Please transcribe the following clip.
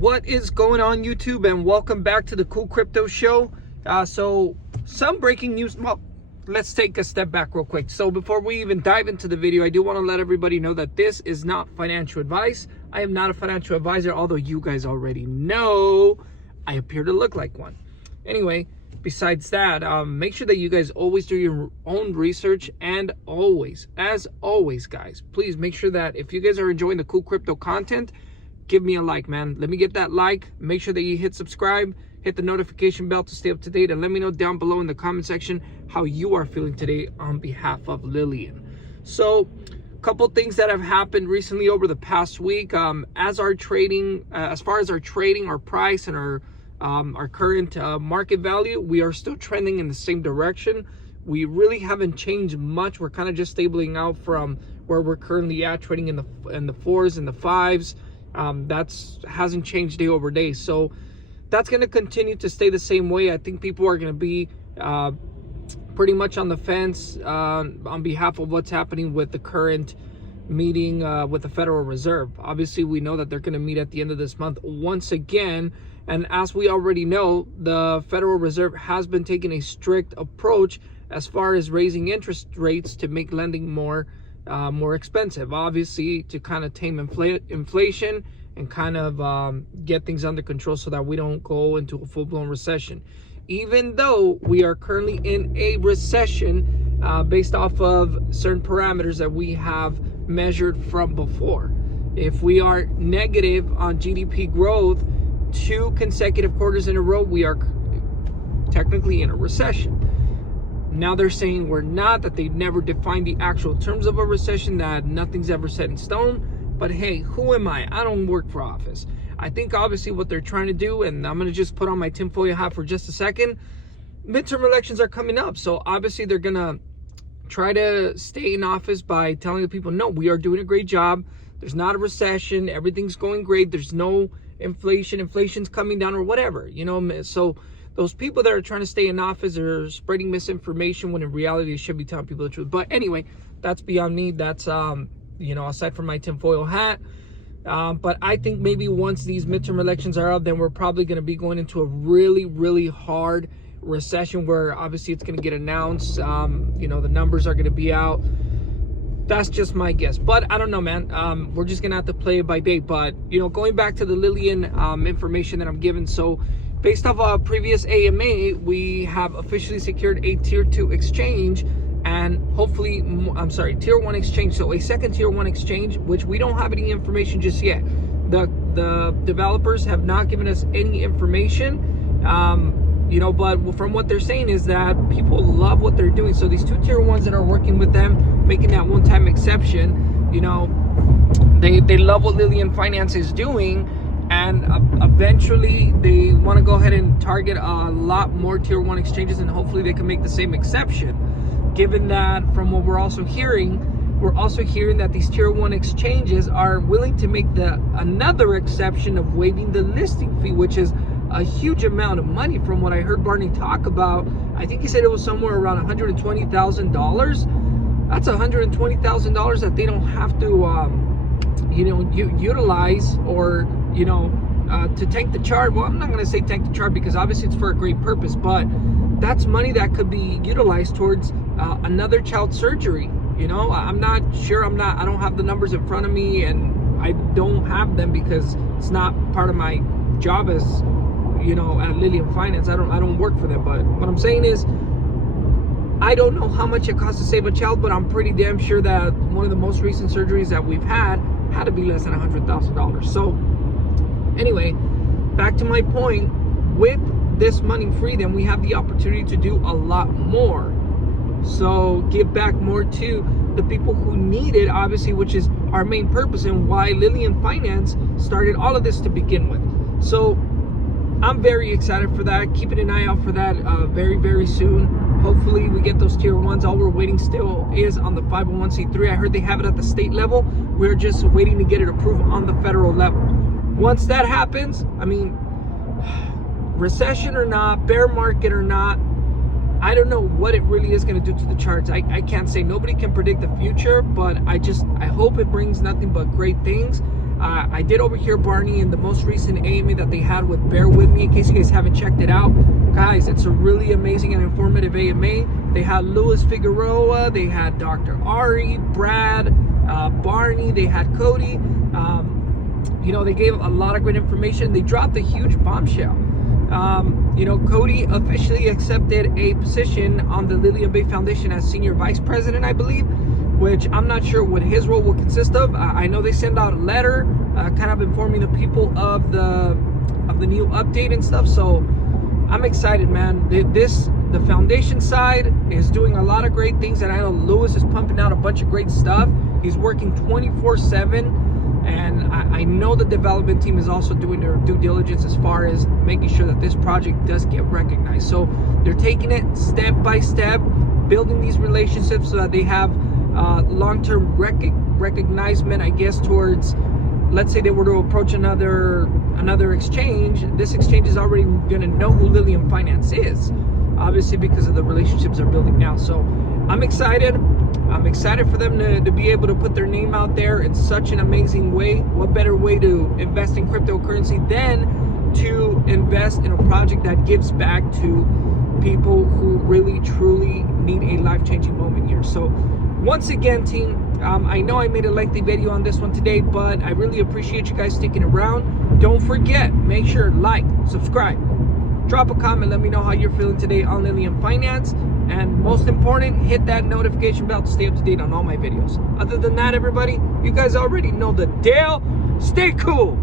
What is going on, YouTube, and welcome back to the Cool Crypto Show. So some breaking news. Well, let's take a step back real quick. So before we even dive into the video, I do want to let everybody know that this is not financial advice. I am not a financial advisor, although you guys already know I appear to look like one. Anyway, besides that, make sure that you guys always do your own research, and always, as always, guys, please make sure that if you guys are enjoying the Cool Crypto content, give me a like, man. Let me get that like. Make sure that you hit subscribe, hit the notification bell to stay up to date, and let me know down below in the comment section how you are feeling today on behalf of Lillian. So a couple things that have happened recently over the past week. As far as our trading, our price, and our current market value, we are still trending in the same direction. We really haven't changed much. We're kind of just stabling out from where we're currently at, trading in the fours and the fives. That's hasn't changed day over day, so that's going to continue to stay the same way. I think people are going to be pretty much on the fence on behalf of what's happening with the current meeting with the Federal Reserve. Obviously, we know that they're going to meet at the end of this month once again, and as we already know, the Federal Reserve has been taking a strict approach as far as raising interest rates to make lending more expensive, obviously, to kind of tame inflation and kind of get things under control so that we don't go into a full-blown recession. Even though we are currently in a recession based off of certain parameters that we have measured from before. If we are negative on GDP growth 2 consecutive quarters in a row, we are technically in a recession. Now they're saying we're not, that they never defined the actual terms of a recession, that nothing's ever set in stone. But hey, who am I? I don't work for office. I think obviously what they're trying to do, and I'm going to just put on my tinfoil hat for just a second, midterm elections are coming up. So obviously they're going to try to stay in office by telling the people, no, we are doing a great job. There's not a recession. Everything's going great. There's no inflation. Inflation's coming down or whatever, you know. So those people that are trying to stay in office are spreading misinformation when in reality they should be telling people the truth. But anyway, that's beyond me. That's, you know, aside from my tinfoil hat. But I think maybe once these midterm elections are up, then we're probably going to be going into a really, really hard recession where obviously it's going to get announced. You know, the numbers are going to be out. That's just my guess. But I don't know, man. We're just going to have to play it by day. But, you know, going back to the Lillian information that I'm given. So based off a previous AMA, we have officially secured a Tier 2 exchange and hopefully, Tier 1 exchange. So a second Tier 1 exchange, which we don't have any information just yet. The developers have not given us any information, you know, but from what they're saying is that people love what they're doing. So these 2 Tier 1s that are working with them, making that one-time exception, you know, they love what Lillian Finance is doing. And eventually they want to go ahead and target a lot more Tier 1 exchanges, and hopefully they can make the same exception. Given that, from what we're also hearing that these Tier 1 exchanges are willing to make another exception of waiving the listing fee, which is a huge amount of money. From what I heard Barney talk about, I think he said it was somewhere around $120,000. That's $120,000 that they don't have to, you know, utilize, or, you know, to tank the chart. Well, I'm not going to say tank the chart because obviously it's for a great purpose, but that's money that could be utilized towards another child surgery. You know, I'm not sure. I don't have the numbers in front of me, and I don't have them because it's not part of my job as, you know, at Lillian Finance. I don't work for them. But what I'm saying is, I don't know how much it costs to save a child, but I'm pretty damn sure that one of the most recent surgeries that we've had to be less than $100,000. So anyway, back to my point, with this money free, then we have the opportunity to do a lot more. So give back more to the people who need it, obviously, which is our main purpose and why Lillian Finance started all of this to begin with. So I'm very excited for that. Keeping an eye out for that very, very soon. Hopefully we get those Tier 1s. All we're waiting still is on the 501c3. I heard they have it at the state level. We're just waiting to get it approved on the federal level. Once that happens, I mean, recession or not, bear market or not, I don't know what it really is going to do to the charts. I can't say. Nobody can predict the future, but I hope it brings nothing but great things. I did overhear Barney in the most recent AMA that they had with Bear With Me. In case you guys haven't checked it out, guys, it's a really amazing and informative AMA. They had Luis Figueroa, they had Dr. Ari, Brad, Barney, they had Cody. You know, they gave a lot of great information. They dropped a huge bombshell. You know, Cody officially accepted a position on the Lillian Bay Foundation as Senior Vice President, I believe, which I'm not sure what his role will consist of. I know they send out a letter kind of informing the people of the new update and stuff. So I'm excited, man. The foundation side is doing a lot of great things, and I know Lewis is pumping out a bunch of great stuff. He's working 24/7. And I know the development team is also doing their due diligence as far as making sure that this project does get recognized. So they're taking it step by step, building these relationships so that they have long-term recognizement, I guess, towards, let's say they were to approach another exchange. This exchange is already going to know who Lillian Finance is, obviously, because of the relationships they're building now. So I'm excited. I'm excited for them to be able to put their name out there in such an amazing way. What better way to invest in cryptocurrency than to invest in a project that gives back to people who really truly need a life-changing moment here. So once again, team, I know I made a lengthy video on this one today, but I really appreciate you guys sticking around. Don't forget, make sure like, subscribe, drop a comment, let me know how you're feeling today on Lillian Finance. And most important, hit that notification bell to stay up to date on all my videos. Other than that, everybody, you guys already know the deal. Stay cool.